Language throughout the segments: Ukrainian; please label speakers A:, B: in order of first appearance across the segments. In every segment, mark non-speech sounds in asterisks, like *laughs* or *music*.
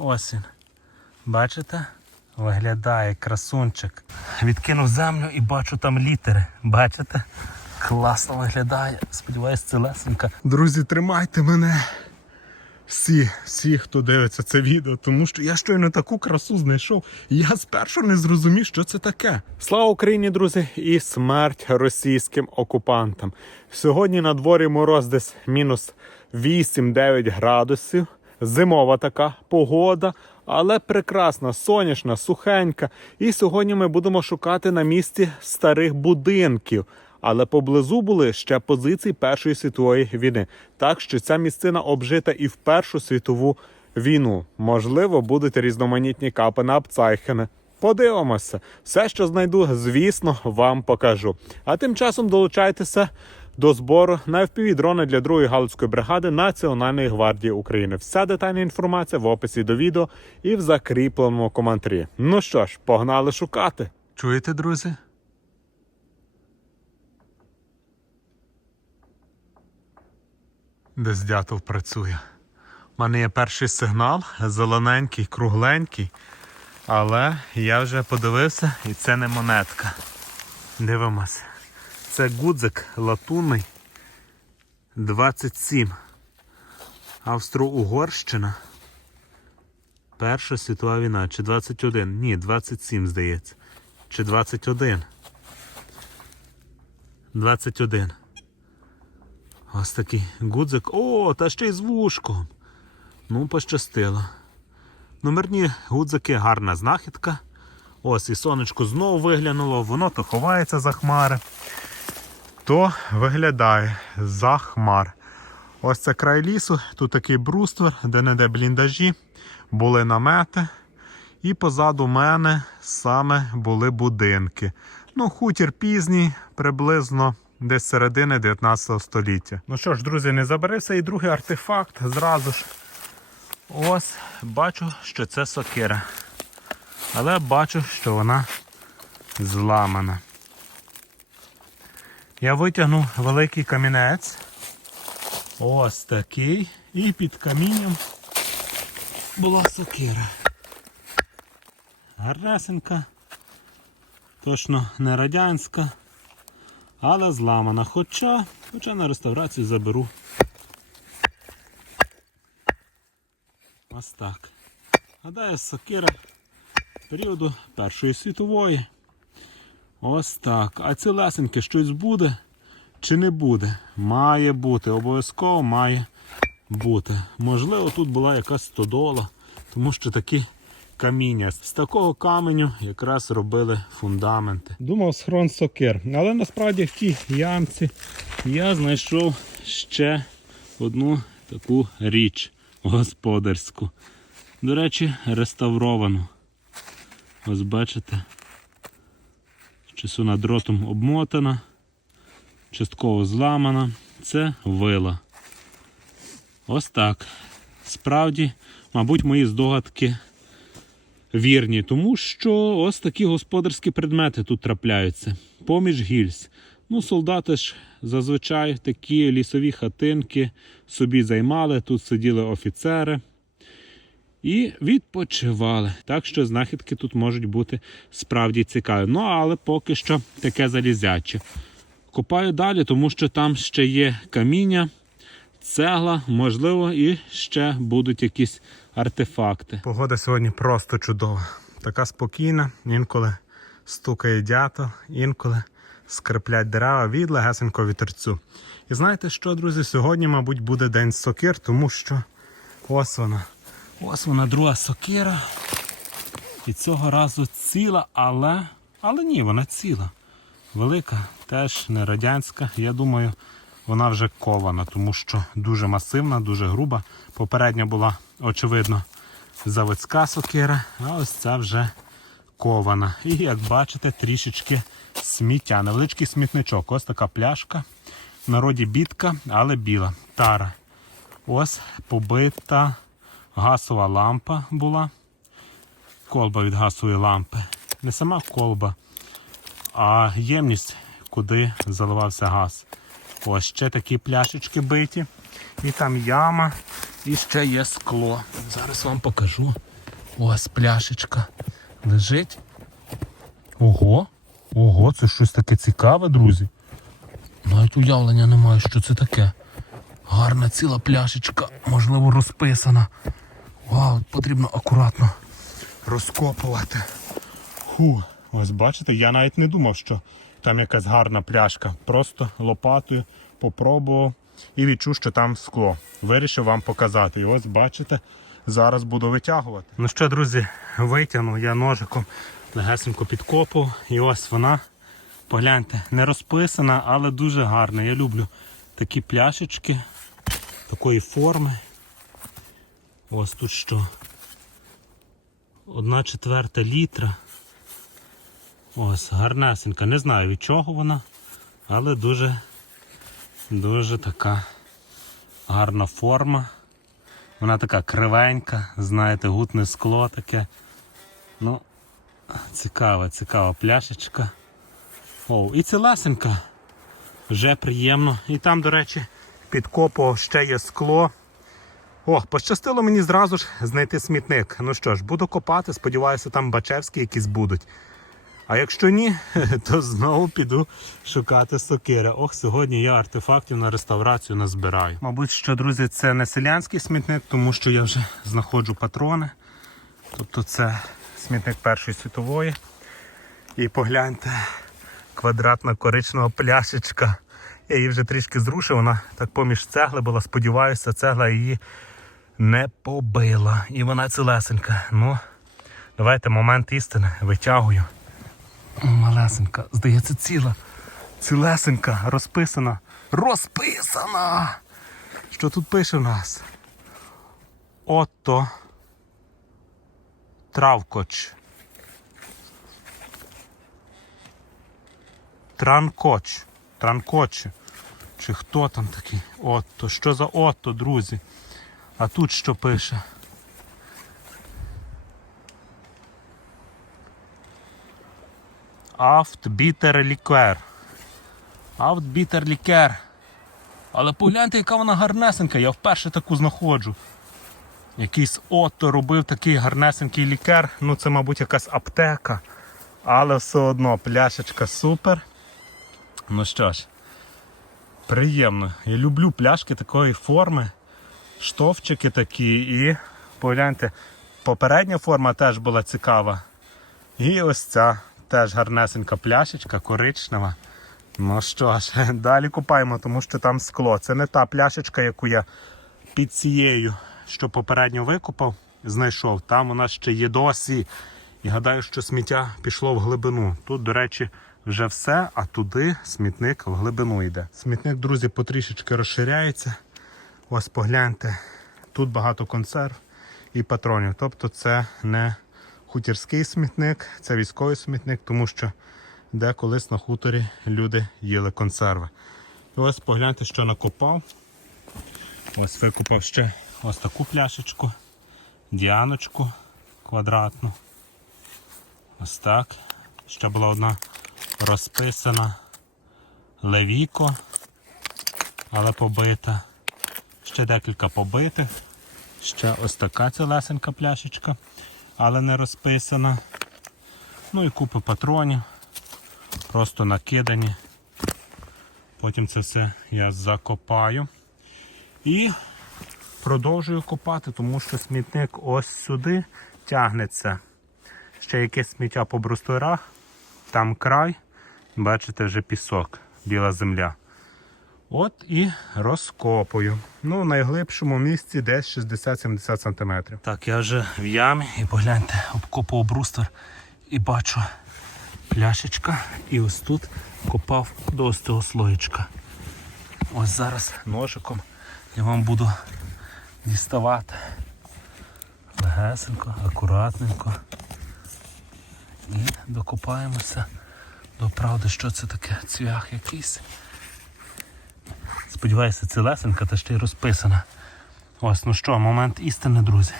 A: осінь. Бачите? Виглядає красунчик. Відкинув землю і бачу там літери. Бачите? Класно виглядає. Сподіваюсь, це лесенка.
B: Друзі, тримайте мене. Всі, всі, хто дивиться це відео, тому що я щойно таку красу знайшов. Я спершу не зрозумів, що це таке. Слава Україні, друзі, і смерть російським окупантам. Сьогодні на дворі мороз десь мінус 8-9 градусів зимова така погода, але прекрасна, сонячна, сухенька. І сьогодні ми будемо шукати на місці старих будинків. Але поблизу були ще позиції Першої світової війни. Так що ця місцина обжита і в Першу світову війну. Можливо, будуть різноманітні капи на Апцайхене. Подивимося, все, що знайду, звісно, вам покажу. А тим часом долучайтеся до збору на fpv дрони для другої ї галицької бригади Національної гвардії України. Вся детальна інформація в описі до відео і в закріпленому коментарі. Ну що ж, погнали шукати.
A: Чуєте, друзі? Десь дятел працює. У мене є перший сигнал, зелененький, кругленький. Але я вже подивився і це не монетка. Дивимося. Це гудзик латунний 27. Австро-Угорщина. Перша світова війна. Чи 21? Ні, 27, здається. Чи 21. 21. Ось такий гудзик. О, та ще й з вушком. Ну, пощастило. Номерні гудзики гарна знахідка. Ось і сонечко знову виглянуло, воно то ховається за хмари то виглядає за хмар. Ось це край лісу, тут такий бруствер, де не де бліндажі, були намети. І позаду мене саме були будинки. Ну, хутір пізній, приблизно десь середини 19 століття. Ну що ж, друзі, не заберився. І другий артефакт зразу ж. Ось, бачу, що це сокира. Але бачу, що вона зламана. Я витягнув великий камінець. Ось такий. І під камінням була сокира. Гарнесенька, точно не радянська, але зламана. Хоча, хоча на реставрацію заберу. Ось так. Гадаю, сокира періоду Першої світової. Ось так. А ці лесенки щось буде чи не буде? Має бути, обов'язково має бути. Можливо, тут була якась стодола, тому що такі каміння. З такого каменю якраз робили фундаменти. Думав схрон сокир. Але насправді в тій ямці я знайшов ще одну таку річ господарську. До речі, реставровану. Ось бачите чесуна дротом обмотана, частково зламана. Це вила. Ось так. Справді, мабуть, мої здогадки вірні, тому що ось такі господарські предмети тут трапляються. Поміж гільз. Ну, солдати ж зазвичай такі лісові хатинки собі займали, тут сиділи офіцери і відпочивали. Так що знахідки тут можуть бути справді цікаві. Ну, але поки що таке залізяче. Копаю далі, тому що там ще є каміння, цегла, можливо, і ще будуть якісь артефакти. Погода сьогодні просто чудова. Така спокійна, інколи стукає дято, інколи скриплять дерева від легесенького вітерцю. І знаєте що, друзі? Сьогодні, мабуть, буде день сокир, тому що ось вона. Ось вона друга сокира. І цього разу ціла, але але ні, вона ціла. Велика, теж не радянська. Я думаю, вона вже кована, тому що дуже масивна, дуже груба. Попередня була, очевидно, заводська сокира, а ось ця вже кована. І як бачите, трішечки сміття. Невеличкий смітничок. Ось така пляшка. В народі бідка, але біла. Тара. Ось побита. Гасова лампа була. Колба від гасової лампи. Не сама колба, а ємність, куди заливався газ. Ось ще такі пляшечки биті. І там яма, і ще є скло. Зараз вам покажу. Ось пляшечка лежить. Ого, ого, це щось таке цікаве, друзі. Навіть уявлення немає, що це таке. Гарна ціла пляшечка, можливо, розписана. Вау, потрібно акуратно розкопувати. Ху, ось бачите, я навіть не думав, що там якась гарна пляшка. Просто лопатою попробував і відчув, що там скло. Вирішив вам показати. І ось бачите, зараз буду витягувати. Ну що, друзі, витягнув я ножиком легесенько підкопав. І ось вона. Погляньте, не розписана, але дуже гарна. Я люблю такі пляшечки такої форми. Ось тут що? Одна четверта літра. Ось, гарнесенька. Не знаю від чого вона, але дуже дуже така гарна форма. Вона така кривенька, знаєте, гутне скло таке. Ну, цікава, цікава пляшечка. О, і цілесенька. Вже приємно. І там, до речі, під ще є скло. О, пощастило мені зразу ж знайти смітник. Ну що ж, буду копати, сподіваюся, там бачевські якісь будуть. А якщо ні, *laughs* то знову піду шукати сокири. Ох, сьогодні я артефактів на реставрацію назбираю. Мабуть, що, друзі, це не селянський смітник, тому що я вже знаходжу патрони. Тобто це смітник Першої світової. І погляньте, квадратна коричнева пляшечка. Я її вже трішки зрушив, вона так поміж цегли була. Сподіваюся, цегла її не побила. І вона цілесенька. Ну, давайте момент істини витягую. Малесенька, здається, ціла. Цілесенька, розписана. Розписана! Що тут пише в нас? Отто Травкоч. Транкоч. Транкоч. Чи хто там такий? Отто. Що за отто, друзі? А тут що пише? Автбітер лікер. Автбітер лікер. Але погляньте, яка вона гарнесенька, я вперше таку знаходжу. Якийсь отто робив такий гарнесенький лікер. Ну це, мабуть, якась аптека. Але все одно пляшечка супер. Ну що ж, приємно. Я люблю пляшки такої форми штовчики такі і погляньте, попередня форма теж була цікава. І ось ця теж гарнесенька пляшечка, коричнева. Ну що ж, *laughs* далі купаємо, тому що там скло. Це не та пляшечка, яку я під цією, що попередньо викупав, знайшов. Там вона ще є досі. І гадаю, що сміття пішло в глибину. Тут, до речі, вже все, а туди смітник в глибину йде. Смітник, друзі, потрішечки розширяється. Ось погляньте, тут багато консерв і патронів. Тобто це не хутірський смітник, це військовий смітник, тому що деколись на хуторі люди їли консерви. І ось погляньте, що накопав. Ось викупав ще ось таку пляшечку, діаночку квадратну. Ось так. Ще була одна розписана левіко, але побита ще декілька побитих. Ще ось така цілесенька пляшечка, але не розписана. Ну і купи патронів. Просто накидані. Потім це все я закопаю. І продовжую копати, тому що смітник ось сюди тягнеться. Ще якесь сміття по брустурах, там край, бачите, вже пісок, біла земля. От і розкопую. Ну, в найглибшому місці десь 60-70 см. Так, я вже в ямі і погляньте, обкопував брустер і бачу пляшечка. І ось тут копав до ось цього слоєчка. Ось зараз ножиком я вам буду діставати. Легесенько, акуратненько. І докопаємося до правди, що це таке цвях якийсь. Сподіваюся, це лесенка та ще й розписана. Ось, ну що, момент істини, друзі.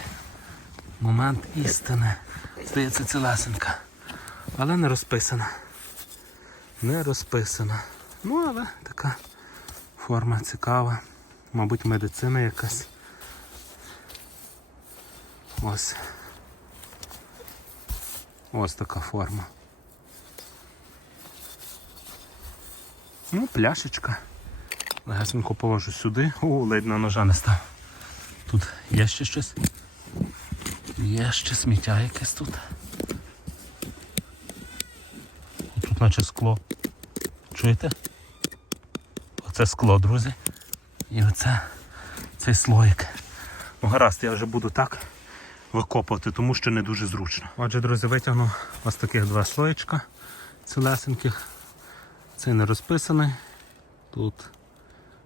A: Момент істини. Здається, це лесенка. Але не розписана. Не розписана. Ну, але така форма цікава. Мабуть, медицина якась. Ось. Ось така форма. Ну, пляшечка легесенько положу сюди. О, ледь на ножа не став. Тут є ще щось. Є ще сміття якесь тут. Тут наче скло. Чуєте? Оце скло, друзі. І оце цей слоїк. Ну гаразд, я вже буду так викопувати, тому що не дуже зручно. Отже, друзі, витягну ось таких два слоєчка цілесеньких. Цей не розписаний. Тут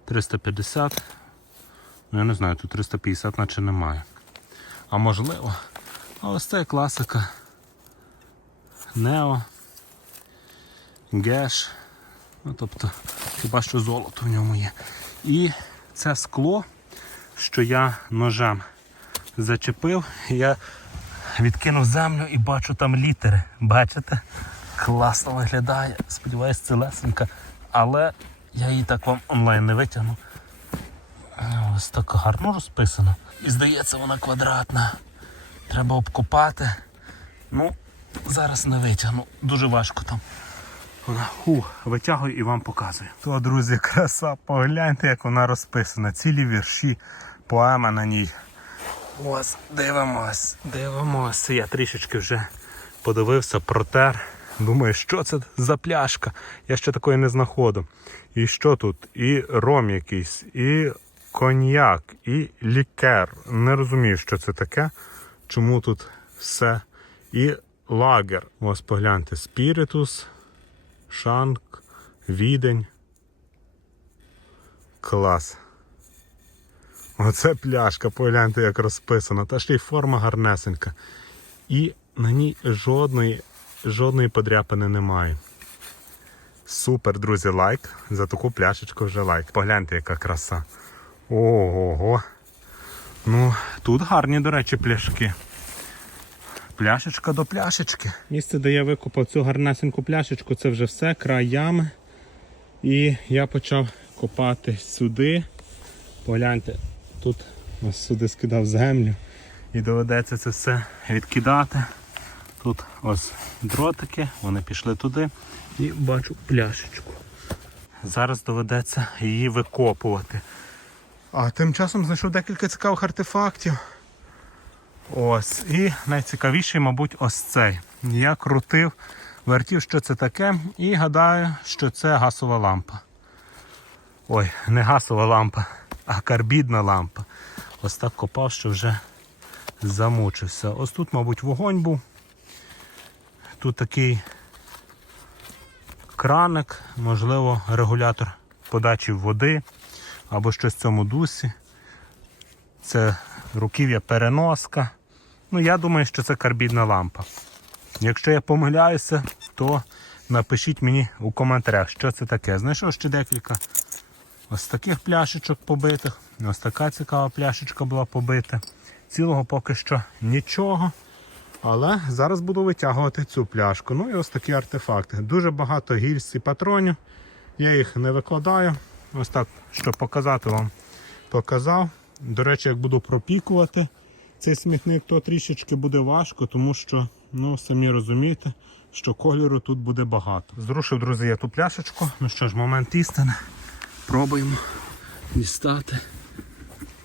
A: 350. Ну, я не знаю, тут 350 наче немає. А можливо. А ось це класика. Нео. Геш. Ну, тобто, хіба що золото в ньому є. І це скло, що я ножем зачепив, я відкинув землю і бачу там літери. Бачите? Класно виглядає. Сподіваюсь, це лесенка. Але я її так вам онлайн не витягну. Ось так гарно розписано. І здається, вона квадратна. Треба обкопати. Ну, зараз не витягну. Дуже важко там. ху, витягую і вам показую. То, друзі, краса, погляньте, як вона розписана. Цілі вірші, поема на ній. Ось, дивимось, дивимось. Я трішечки вже подивився, протер. Думаю, що це за пляшка? Я ще такої не знаходив. І що тут? І ром якийсь, і коньяк, і лікер. Не розумію, що це таке. Чому тут все? І лагер. Ось погляньте: спіритус, шанк, відень. Клас. Оце пляшка, погляньте, як розписана. Та ще й форма гарнесенька. І на ній жодної жодної подряпини немає. Супер, друзі, лайк. За таку пляшечку вже лайк. Погляньте, яка краса. Ого. Ну, тут гарні, до речі, пляшки. Пляшечка до пляшечки. Місце, де я викопав цю гарнесеньку пляшечку, це вже все, край ями. І я почав копати сюди. Погляньте, тут ось сюди скидав землю і доведеться це все відкидати. Тут ось дротики, вони пішли туди і бачу пляшечку. Зараз доведеться її викопувати. А тим часом знайшов декілька цікавих артефактів. Ось. І найцікавіший, мабуть, ось цей. Я крутив, вертів, що це таке, і гадаю, що це гасова лампа. Ой, не гасова лампа, а карбідна лампа. Ось так копав, що вже замучився. Ось тут, мабуть, вогонь був тут такий краник, можливо, регулятор подачі води або щось в цьому дусі. Це руків'я переноска. Ну, я думаю, що це карбідна лампа. Якщо я помиляюся, то напишіть мені у коментарях, що це таке. Знайшов ще декілька ось таких пляшечок побитих. Ось така цікава пляшечка була побита. Цілого поки що нічого. Але зараз буду витягувати цю пляшку. Ну і ось такі артефакти. Дуже багато гільз і патронів. Я їх не викладаю. Ось так, щоб показати вам, показав. До речі, як буду пропікувати цей смітник, то трішечки буде важко, тому що, ну, самі розумієте, що кольору тут буде багато. Зрушив, друзі, я ту пляшечку. Ну що ж, момент істини. Пробуємо дістати.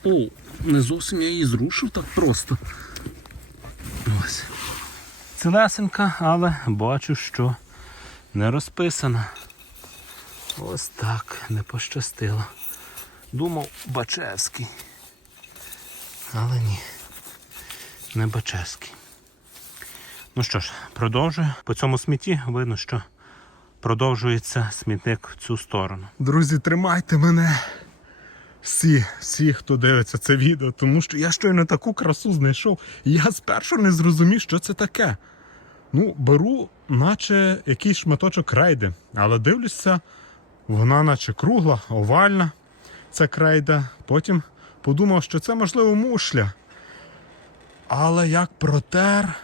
A: О, не зовсім я її зрушив так просто. Ось. Цілесенька, але бачу, що не розписана. Ось так, не пощастило. Думав Бачевський. Але ні, не Бачевський. Ну що ж, продовжую. По цьому смітті видно, що продовжується смітник в цю сторону.
B: Друзі, тримайте мене всі, всі, хто дивиться це відео, тому що я щойно таку красу знайшов. Я спершу не зрозумів, що це таке. Ну, беру, наче якийсь шматочок рейди, але дивлюся, вона наче кругла, овальна. ця крайда. Потім подумав, що це можливо мушля. Але як протер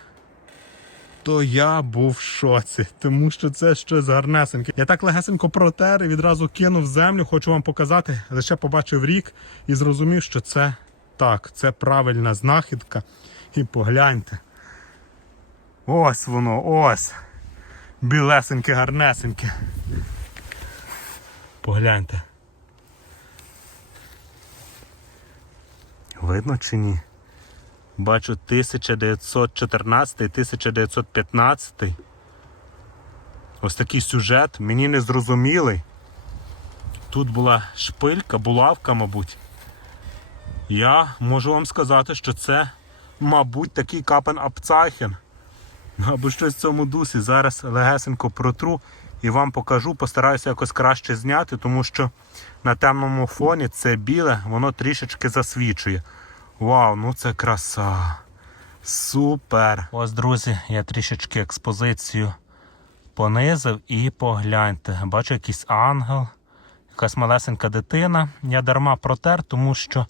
B: то я був в шоці, тому що це щось гарнесеньке. Я так легесенько протер і відразу кинув землю, хочу вам показати. Лише побачив рік і зрозумів, що це так, це правильна знахідка. І погляньте. Ось воно, ось. Білесеньке, гарнесеньке. Погляньте. Видно чи ні? Бачу 1914, 1915. Ось такий сюжет, мені не зрозумілий. Тут була шпилька, булавка, мабуть. Я можу вам сказати, що це, мабуть, такий капен Апцахен. Або щось в цьому дусі. Зараз легесенько протру і вам покажу. Постараюся якось краще зняти, тому що на темному фоні це біле, воно трішечки засвічує. Вау, ну це краса. Супер!
A: Ось, друзі, я трішечки експозицію понизив і погляньте. Бачу якийсь ангел, якась малесенька дитина. Я дарма протер, тому що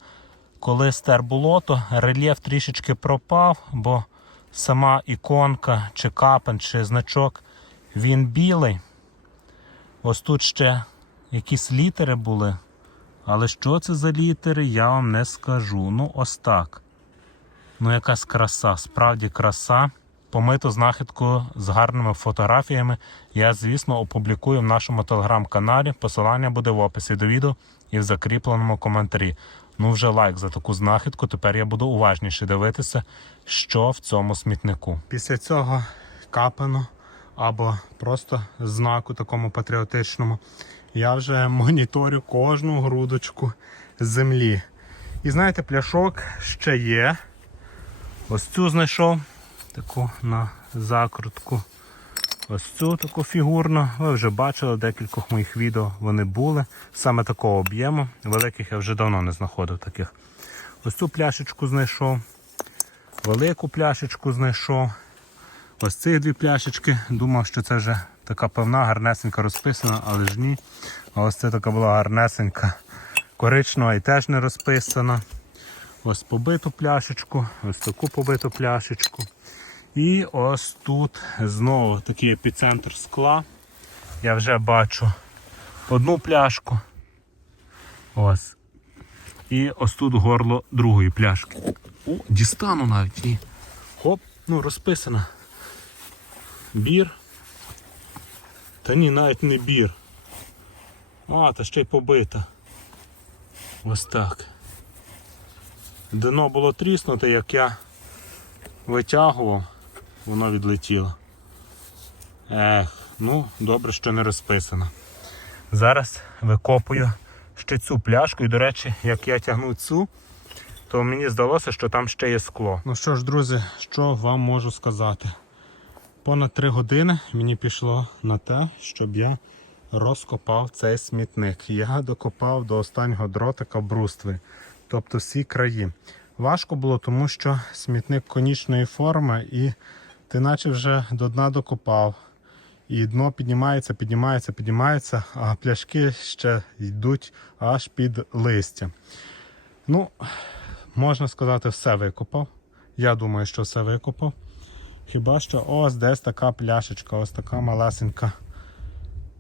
A: коли стер болото, рельєф трішечки пропав, бо сама іконка, чи капен, чи значок, він білий. Ось тут ще якісь літери були. Але що це за літери, я вам не скажу. Ну, ось так. Ну, якась краса, справді краса. Помиту знахідку з гарними фотографіями я, звісно, опублікую в нашому телеграм-каналі. Посилання буде в описі до відео і в закріпленому коментарі. Ну, вже лайк за таку знахідку. Тепер я буду уважніше дивитися, що в цьому смітнику. Після цього капано або просто знаку такому патріотичному я вже моніторю кожну грудочку землі. І знаєте, пляшок ще є. Ось цю знайшов, таку на закрутку. Ось цю таку фігурну. Ви вже бачили декількох моїх відео вони були. Саме такого об'єму. Великих я вже давно не знаходив таких. Ось цю пляшечку знайшов. Велику пляшечку знайшов. Ось ці дві пляшечки. Думав, що це вже Така певна гарнесенька розписана, але ж ні. А ось це така була гарнесенька коричнева і теж не розписана. Ось побиту пляшечку, ось таку побиту пляшечку. І ось тут знову такий епіцентр скла. Я вже бачу одну пляшку. Ось. І ось тут горло другої пляшки. О, дістану навіть. І. Хоп, ну розписана. Бір. Та ні, навіть не бір. А, та ще й побита. Ось так. Дно було тріснуте, як я витягував, воно відлетіло. Ех, ну, добре, що не розписано. Зараз викопую ще цю пляшку і, до речі, як я тягну цю, то мені здалося, що там ще є скло. Ну що ж, друзі, що вам можу сказати? Понад 3 години мені пішло на те, щоб я розкопав цей смітник. Я докопав до останнього дротика брустви, тобто всі краї. Важко було, тому що смітник конічної форми, і ти наче вже до дна докопав. І дно піднімається, піднімається, піднімається, а пляшки ще йдуть аж під листя. Ну, можна сказати, все викопав. Я думаю, що все викопав. Хіба що ось десь така пляшечка, ось така малесенька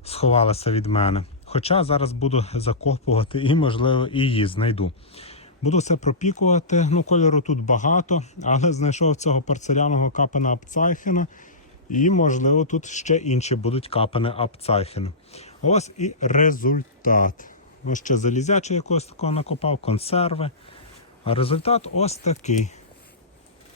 A: сховалася від мене. Хоча зараз буду закопувати і, можливо, і її знайду. Буду все пропікувати, ну кольору тут багато, але знайшов цього парцеляного капана Апцайхена. І, можливо, тут ще інші будуть капани Апцайхена. Ось і результат. Ось Ще залізяче якогось такого накопав, консерви. А результат ось такий.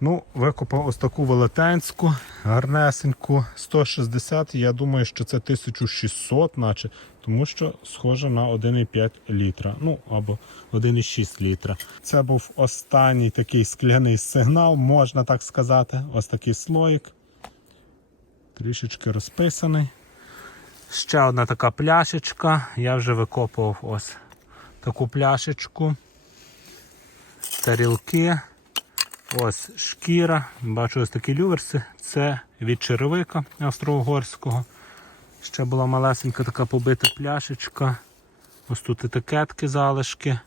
A: Ну, Викопав ось таку велетенську, гарнесеньку, 160 я думаю, що це 1600, наче, тому що схоже на 1,5 літра. Ну, або 1,6 літра. Це був останній такий скляний сигнал, можна так сказати. Ось такий слоїк. Трішечки розписаний. Ще одна така пляшечка. Я вже викопував ось таку пляшечку. Тарілки. Ось шкіра. Бачу ось такі люверси. Це від черевика австро-угорського. Ще була малесенька така побита пляшечка. Ось тут етикетки, залишки.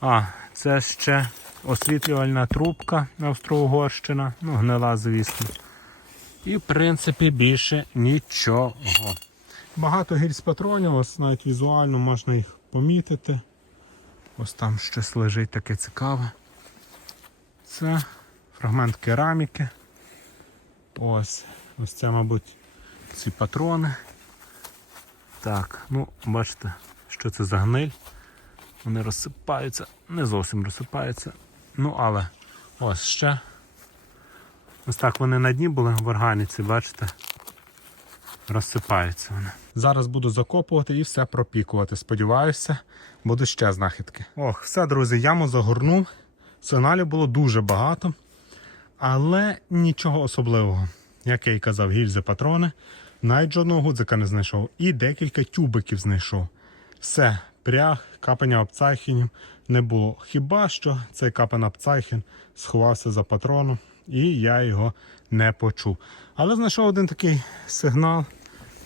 A: А, це ще освітлювальна трубка Австро-Угорщина. Ну, гнила, звісно. І, в принципі, більше нічого. Багато гільз патронів, ось навіть візуально можна їх помітити. Ось там щось лежить таке цікаве. Це фрагмент кераміки. Ось ось це, мабуть, ці патрони. Так, ну, бачите, що це за гниль. Вони розсипаються, не зовсім розсипаються. Ну, але ось ще. Ось так вони на дні були в органіці, бачите? Розсипаються вони. Зараз буду закопувати і все пропікувати. Сподіваюся, будуть ще знахідки. Ох, все, друзі, яму загорнув. Сигналів було дуже багато, але нічого особливого. Як я й казав, гільзи патрони. Навіть жодного гудзика не знайшов і декілька тюбиків знайшов. Все, пряг, капання обцайхінів не було. Хіба що цей капан обцайхін сховався за патроном, і я його не почув. Але знайшов один такий сигнал,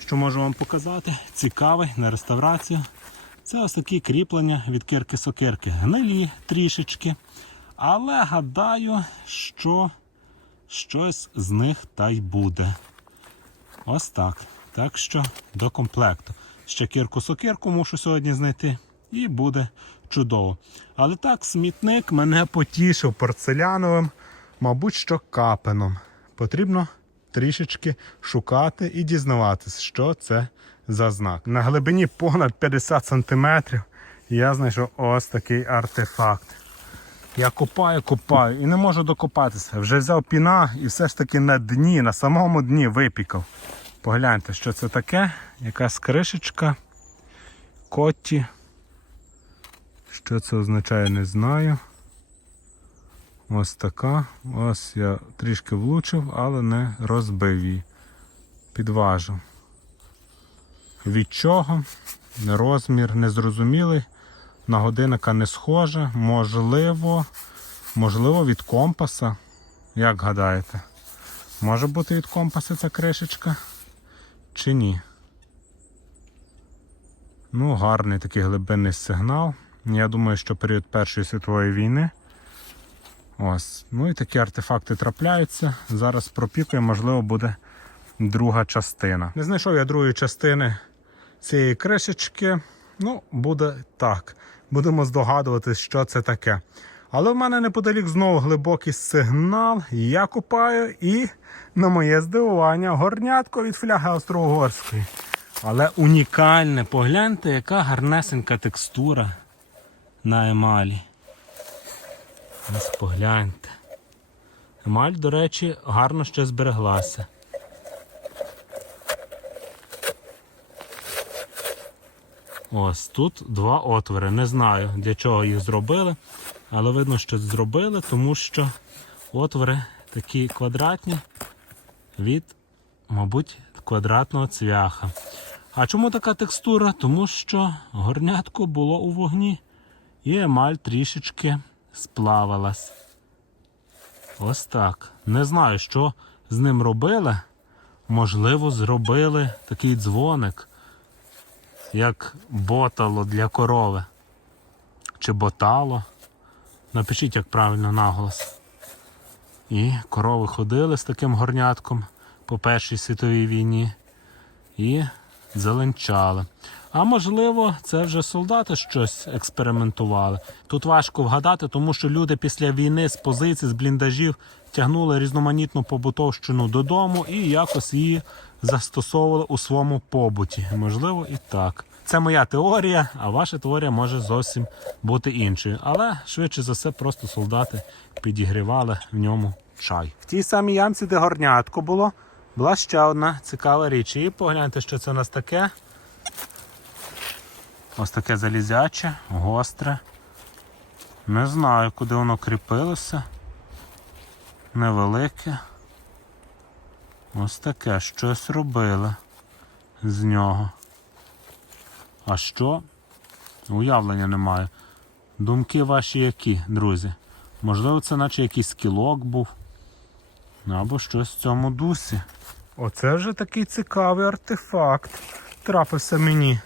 A: що можу вам показати. Цікавий на реставрацію. Це ось такі кріплення від кирки-сокирки. Гнилі трішечки. Але гадаю, що щось з них та й буде. Ось так. Так що до комплекту. Ще кірку сокірку мушу сьогодні знайти, і буде чудово. Але так, смітник мене потішив порцеляновим, мабуть, що капеном. Потрібно трішечки шукати і дізнаватися, що це за знак. На глибині понад 50 см я знайшов ось такий артефакт. Я копаю, копаю і не можу докопатися. Вже взяв піна і все ж таки на дні, на самому дні випікав. Погляньте, що це таке, якась кришечка, коті. Що це означає, не знаю. Ось така. Ось я трішки влучив, але не розбив її. Підважив. Від чого? Розмір незрозумілий. На годинника не схоже, можливо, можливо, від компаса. Як гадаєте, може бути від компаса ця кришечка чи ні? Ну, гарний такий глибинний сигнал. Я думаю, що період Першої світової війни. Ось. Ну і такі артефакти трапляються. Зараз пропікує, можливо, буде друга частина. Не знайшов я другої частини цієї кришечки. Ну, буде так будемо здогадуватись, що це таке. Але в мене неподалік знову глибокий сигнал. Я купаю і, на моє здивування, горнятко від фляги Острогорської. Але унікальне. Погляньте, яка гарнесенька текстура на емалі. Ось погляньте. Емаль, до речі, гарно ще збереглася. Ось тут два отвори. Не знаю, для чого їх зробили, але видно, що зробили, тому що отвори такі квадратні від, мабуть, квадратного цвяха. А чому така текстура? Тому що горнятко було у вогні і емаль трішечки сплавилась. Ось так. Не знаю, що з ним робили. Можливо, зробили такий дзвоник як ботало для корови. Чи ботало. Напишіть, як правильно наголос. І корови ходили з таким горнятком по Першій світовій війні і заленчали. А можливо, це вже солдати щось експериментували. Тут важко вгадати, тому що люди після війни з позицій, з бліндажів тягнули різноманітну побутовщину додому і якось її застосовували у своєму побуті. Можливо, і так. Це моя теорія, а ваша теорія може зовсім бути іншою. Але швидше за все, просто солдати підігрівали в ньому чай. В тій самій ямці, де горнятко було, була ще одна цікава річ. І погляньте, що це у нас таке. Ось таке залізяче, гостре. Не знаю, куди воно кріпилося. Невелике. Ось таке щось робили з нього. А що? Уявлення немає. Думки ваші які, друзі? Можливо, це наче якийсь кілок був. Або щось в цьому дусі. Оце вже такий цікавий артефакт. Трапився мені.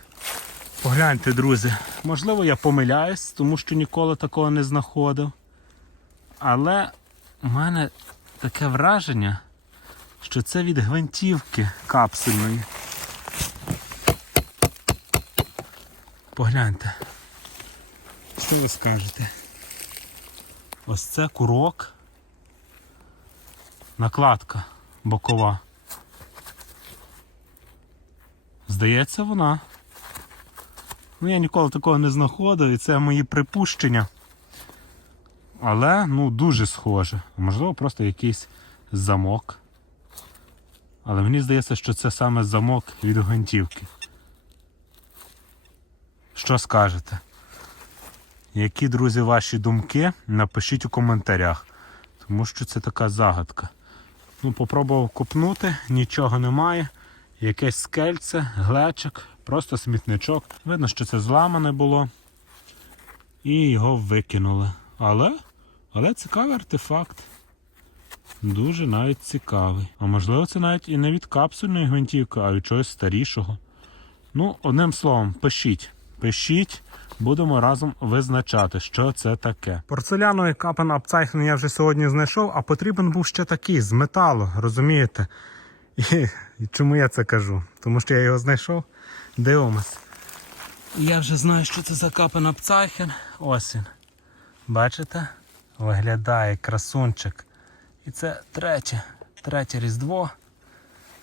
A: Погляньте, друзі, можливо, я помиляюсь, тому що ніколи такого не знаходив. Але в мене таке враження, що це від гвинтівки капсульної. Погляньте. Що ви скажете? Ось це курок, накладка бокова. Здається, вона. Ну, Я ніколи такого не знаходив і це мої припущення. Але ну, дуже схоже. Можливо, просто якийсь замок. Але мені здається, що це саме замок від гвинтівки. Що скажете? Які, друзі, ваші думки, напишіть у коментарях. Тому що це така загадка. Ну, Попробував купнути, нічого немає. Якесь скельце, глечик просто смітничок. Видно, що це зламане було. І його викинули. Але але цікавий артефакт. Дуже навіть цікавий. А можливо, це навіть і не від капсульної гвинтівки, а від чогось старішого. Ну, одним словом, пишіть. Пишіть, будемо разом визначати, що це таке. Порцеляновий капан апцайхен я вже сьогодні знайшов, а потрібен був ще такий з металу, розумієте? І, і чому я це кажу? Тому що я його знайшов. Дивимось. Я вже знаю, що це за капана пцахін. Ось він. Бачите? Виглядає красунчик. І це третє, третє різдво.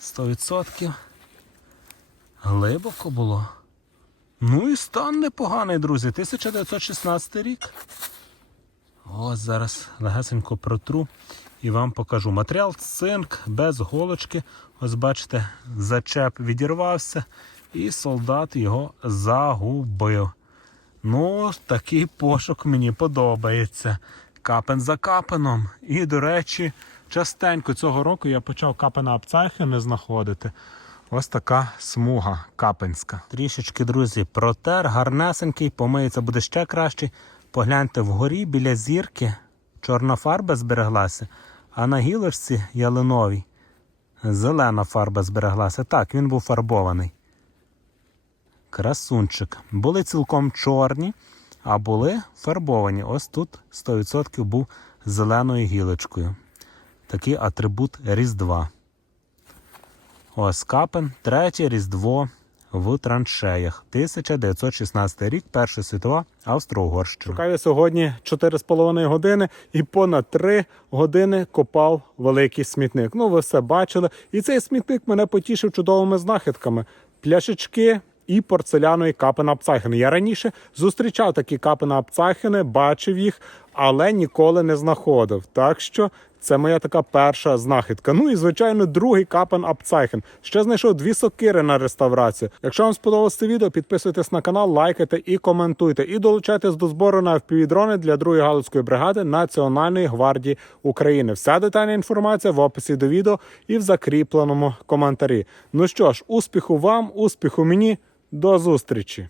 A: 100%. Глибоко було. Ну і стан непоганий, друзі. 1916 рік. Ось зараз легесенько протру і вам покажу. Матеріал цинк без голочки. Ось бачите, зачеп відірвався і солдат його загубив. Ну, такий пошук мені подобається. Капен за капеном. І, до речі, частенько цього року я почав капена Апцайхи не знаходити. Ось така смуга капенська. Трішечки, друзі, протер, гарнесенький, помиється буде ще краще. Погляньте вгорі біля зірки. Чорна фарба збереглася, а на гілочці ялиновій зелена фарба збереглася. Так, він був фарбований красунчик. Були цілком чорні, а були фарбовані. Ось тут 100% був зеленою гілочкою. Такий атрибут Різдва. Ось Капен. Третє Різдво в траншеях. 1916 рік, Перша світова Австро-Угорщина. Шукаю сьогодні 4,5 години і понад 3 години копав великий смітник. Ну, ви все бачили. І цей смітник мене потішив чудовими знахідками. Пляшечки, і порцеляної капена Апцайхени. Я раніше зустрічав такі капена Апцайхени, бачив їх, але ніколи не знаходив. Так що це моя така перша знахідка. Ну і звичайно, другий капен Апцайхен. Ще знайшов дві сокири на реставрацію. Якщо вам сподобалось це відео, підписуйтесь на канал, лайкайте і коментуйте. І долучайтесь до збору на впівдрони для другої галузької бригади Національної гвардії України. Вся детальна інформація в описі до відео і в закріпленому коментарі. Ну що ж, успіху вам, успіху мені. До зустрічі!